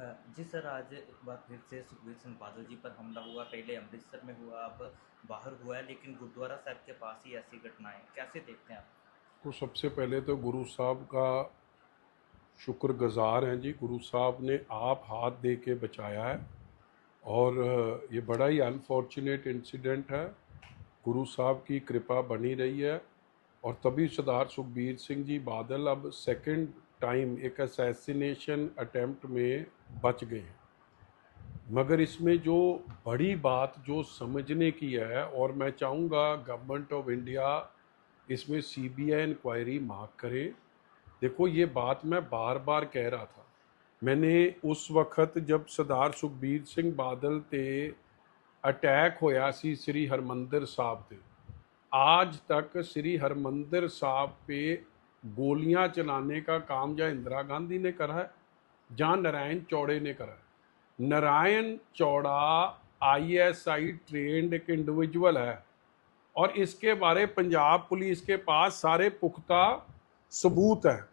जी sir, आज एक बार फिर से सुखबीर सिंह बादल जी पर हमला हुआ। पहले अमृतसर में हुआ, अब बाहर हुआ है, लेकिन गुरुद्वारा साहब के पास ही ऐसी घटनाएं कैसे देखते हैं आप? तो सबसे पहले तो गुरु साहब का शुक्रगुजार हैं जी। गुरु साहब ने आप हाथ दे के बचाया है। और ये बड़ा ही अनफॉर्चुनेट इंसिडेंट है। गुरु साहब की कृपा बनी रही है। और तभी सरदार सुखबीर सिंह जी बादल अब सेकंड टाइम एक असैसिनेशन अटेम्प्ट में बच गए हैं। मगर इसमें जो बड़ी बात जो समझने की है, और मैं चाहूँगा गवर्नमेंट ऑफ इंडिया इसमें सीबीआई इंक्वायरी मांग करे। देखो, ये बात मैं बार बार कह रहा था। मैंने उस वक्त जब सरदार सुखबीर सिंह बादल ते अटैक होया सी श्री हरमंदिर साहब ते, आज तक श्री हरमंदिर साहब पे गोलियां चलाने का काम या इंदिरा गांधी ने करा है, जहाँ नारायण चौड़े ने करा है। नारायण चौड़ा आईएसआई ट्रेंड एक इंडिविजुअल है, और इसके बारे पंजाब पुलिस के पास सारे पुख्ता सबूत हैं।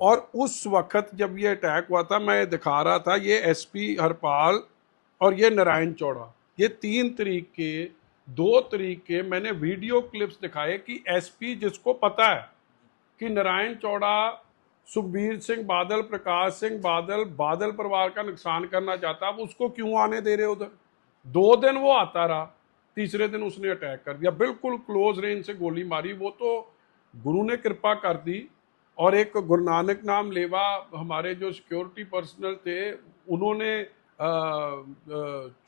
और उस वक्त जब ये अटैक हुआ था, मैं दिखा रहा था, ये एसपी हरपाल और ये नारायण चौड़ा, ये 3 तरीके 2 तरीके मैंने वीडियो क्लिप्स दिखाए कि एसपी जिसको पता है कि नारायण चौड़ा सुखबीर सिंह बादल, प्रकाश सिंह बादल, बादल परिवार का नुकसान करना चाहता, अब उसको क्यों आने दे रहे उधर? 2 दिन वो आता रहा, तीसरे दिन उसने अटैक कर दिया, बिल्कुल क्लोज रेंज से गोली मारी। वो तो गुरु ने कृपा कर दी। और एक गुरु नानक नाम लेवा हमारे जो सिक्योरिटी पर्सनल थे, उन्होंने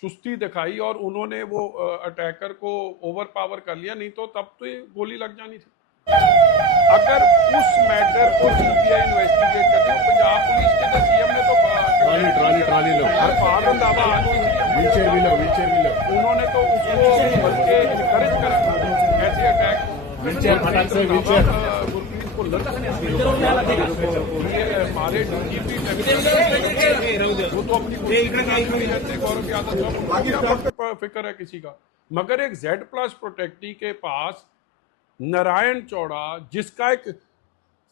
चुस्ती दिखाई और उन्होंने वो अटैकर को ओवर पावर कर लिया, नहीं तो तब तो ये गोली लग जानी थी। अगर उस मैटर को सीबीआई इन्वेस्टिगेट करती, तो पंजाब पुलिस के तो सीएम ने तो ट्रॉली ट्रॉली ट्रॉली लो, हर पार दावा व्हीलचेयर भी लो, व्हीलचेयर भी लो, उन्होंने तो उसको बल्कि इनकरेज करा ऐसे अटैक। व्हीलचेयर फटाक से व्हीलचेयर। गुरप्रीत को हमारे डीजीपी वो तो अपनी गौरव यादव फिक्र है किसी का। मगर एक Z+ प्रोटेक्टी के पास नारायण चौड़ा, जिसका एक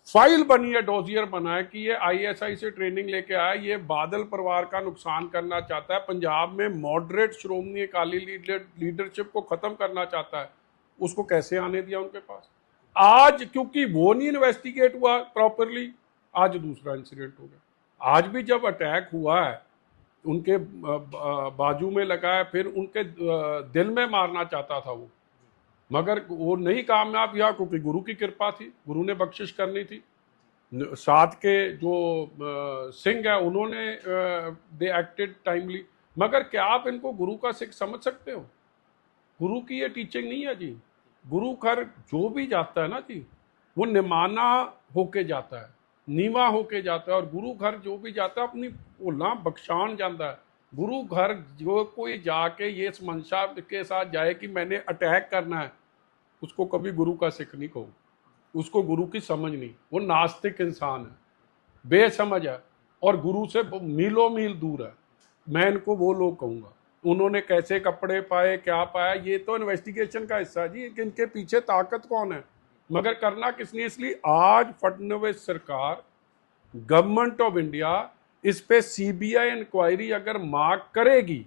फाइल बनी है, डोजियर बना है कि ये आईएसआई से ट्रेनिंग लेके आया, ये बादल परिवार का नुकसान करना चाहता है, पंजाब में मॉडरेट श्रोमणी अकाली लीडरशिप को खत्म करना चाहता है, उसको कैसे आने दिया उनके पास? आज क्योंकि वो नहीं इन्वेस्टिगेट हुआ प्रॉपरली, आज दूसरा इंसिडेंट हो गया। आज भी जब अटैक हुआ है, उनके बाजू में लगा है, फिर उनके दिल में मारना चाहता था वो, मगर वो नहीं कामयाब हुआ, क्योंकि गुरु की कृपा थी, गुरु ने बख्शिश करनी थी। साथ के जो सिंह है, उन्होंने दे एक्टेड टाइमली। मगर क्या आप इनको गुरु का सिख समझ सकते हो? गुरु की ये टीचिंग नहीं है जी। गुरु घर जो भी जाता है ना जी, वो निमाना होके जाता है, नीवा होके जाता है। और गुरु घर जो भी जाता है, अपनी भुलां बख्शान जाता है। गुरु घर जो कोई जाके ये मंशा के साथ जाए कि मैंने अटैक करना है, उसको कभी गुरु का सिख नहीं कहो, उसको गुरु की समझ नहीं। वो नास्तिक इंसान है, बेसमझ है, और गुरु से मीलों मील दूर है। मैं इनको वो लोग कहूँगा। उन्होंने कैसे कपड़े पाए, क्या पाया, ये तो इन्वेस्टिगेशन का हिस्सा है जी, कि इनके पीछे ताकत कौन है, मगर करना किसने? इसलिए आज फडणवीस सरकार, गवर्नमेंट ऑफ इंडिया, इस पे सीबीआई इंक्वायरी अगर मांग करेगी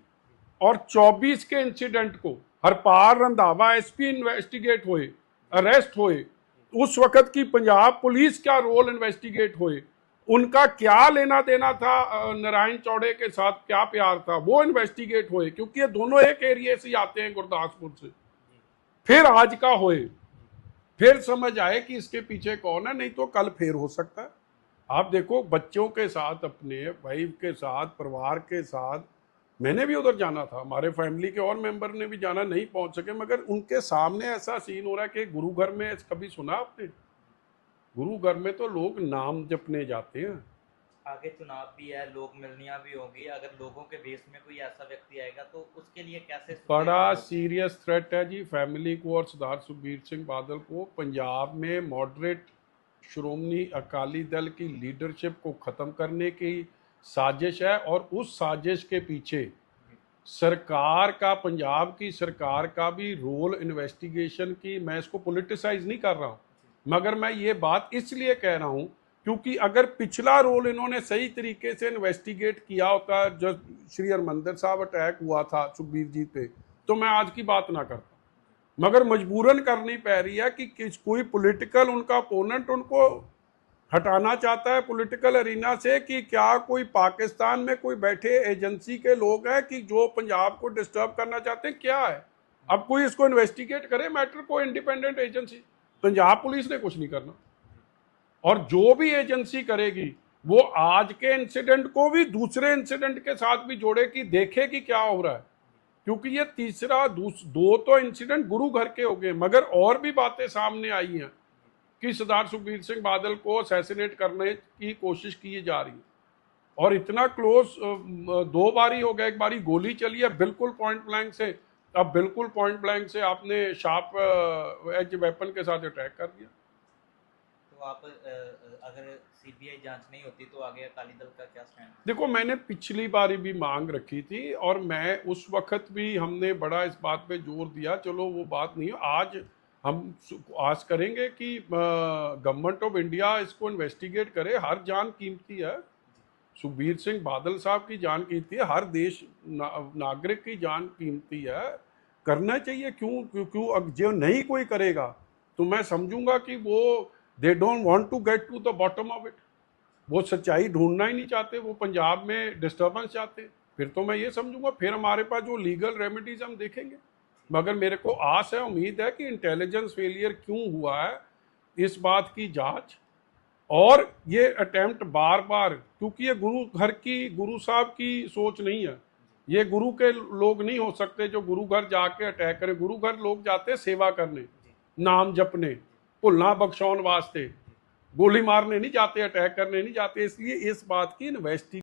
और 24 के इंसिडेंट को हरपाल रंधावा एसपी इन्वेस्टिगेट हुए, अरेस्ट हुए, उस वक्त की पंजाब पुलिस क्या रोल इन्वेस्टिगेट हुए, उनका क्या लेना देना था नारायण चौड़े के साथ, क्या प्यार था, वो इन्वेस्टिगेट हुए, क्योंकि ये दोनों एक एरिया से आते हैं, गुरदासपुर से। फिर आज का होए, फिर समझ आए कि इसके पीछे कौन है, नहीं तो कल फिर हो सकता है। आप देखो, बच्चों के साथ, अपने वाइफ के साथ, परिवार के साथ, मैंने भी उधर जाना था, हमारे फैमिली के और मेंबर ने भी जाना, नहीं पहुंच सके, मगर उनके सामने ऐसा सीन हो रहा है कि गुरु घर में, कभी सुना आपने? गुरु घर में तो लोग नाम जपने जाते हैं। आगे चुनाव भी है, लोक मिलनियां भी होंगी, अगर लोगों के बेस में कोई ऐसा व्यक्ति आएगा तो उसके लिए कैसे बड़ा सीरियस थ्रेट है जी फैमिली को और सरदार सुखबीर सिंह बादल को। पंजाब में मॉडरेट श्रोमणी अकाली दल की लीडरशिप को ख़त्म करने की साजिश है, और उस साजिश के पीछे सरकार का, पंजाब की सरकार का भी रोल इन्वेस्टिगेशन की। मैं इसको पॉलिटिसाइज नहीं कर रहा हूँ, मगर मैं ये बात इसलिए कह रहा हूँ क्योंकि अगर पिछला रोल इन्होंने सही तरीके से इन्वेस्टिगेट किया होता, जब श्री हरमंदिर साहब अटैक हुआ था सुखबीर जी पे, तो मैं आज की बात ना करता। मगर मजबूरन करनी पड़ रही है कि कोई पॉलिटिकल उनका अपोनेंट उनको हटाना चाहता है पॉलिटिकल अरीना से, कि क्या कोई पाकिस्तान में कोई बैठे एजेंसी के लोग हैं कि जो पंजाब को डिस्टर्ब करना चाहते हैं, क्या है। अब कोई इसको इन्वेस्टिगेट करे मैटर को, इंडिपेंडेंट एजेंसी। पंजाब पुलिस ने कुछ नहीं करना, और जो भी एजेंसी करेगी वो आज के इंसिडेंट को भी दूसरे इंसिडेंट के साथ भी जोड़े, कि देखे कि क्या हो रहा है। क्योंकि ये तीसरा दो तो इंसिडेंट गुरु घर के हो गए, मगर और भी बातें सामने आई हैं कि सरदार सुखबीर सिंह बादल को असैसिनेट करने की कोशिश की जा रही है, और इतना क्लोज 2 बारी हो गया। एक बारी गोली चली है बिल्कुल पॉइंट ब्लैंक से, अब बिल्कुल पॉइंट ब्लैंक से आपने शार्प एज वेपन के साथ अटैक कर दिया। तो आप अगर सीबीआई जांच नहीं होती तो आगे अकाली दल का क्या स्टैंड? देखो, मैंने पिछली बारी भी मांग रखी थी, और मैं उस वक्त भी हमने बड़ा इस बात पे जोर दिया। चलो वो बात नहीं, आज हम आस करेंगे कि गवर्नमेंट ऑफ इंडिया इसको इन्वेस्टिगेट करे। हर जान कीमती है, सुखबीर सिंह बादल साहब की जान कीमती है, हर देश नागरिक की जान कीमती है, करना चाहिए। क्यों अब जो नहीं कोई करेगा तो मैं समझूंगा कि वो they don't want to get to the bottom of it, वो सच्चाई ढूंढना ही नहीं चाहते, वो पंजाब में डिस्टर्बेंस चाहते। फिर तो मैं ये समझूंगा, फिर हमारे पास जो लीगल रेमेडीज हम देखेंगे। मगर मेरे को आस है, उम्मीद है कि इंटेलिजेंस फेलियर क्यों हुआ है इस बात की जांच, और ये अटेम्प्ट बार बार, क्योंकि ये गुरु घर की, गुरु साहब की सोच नहीं है। ये गुरु के लोग नहीं हो सकते जो गुरु घर जाके अटैक करें। गुरु घर लोग जाते सेवा करने, नाम जपने, भुलना बख्शौन वास्ते, गोली मारने नहीं जाते, अटैक करने नहीं जाते। इसलिए इस बात की इन्वेस्टिगेशन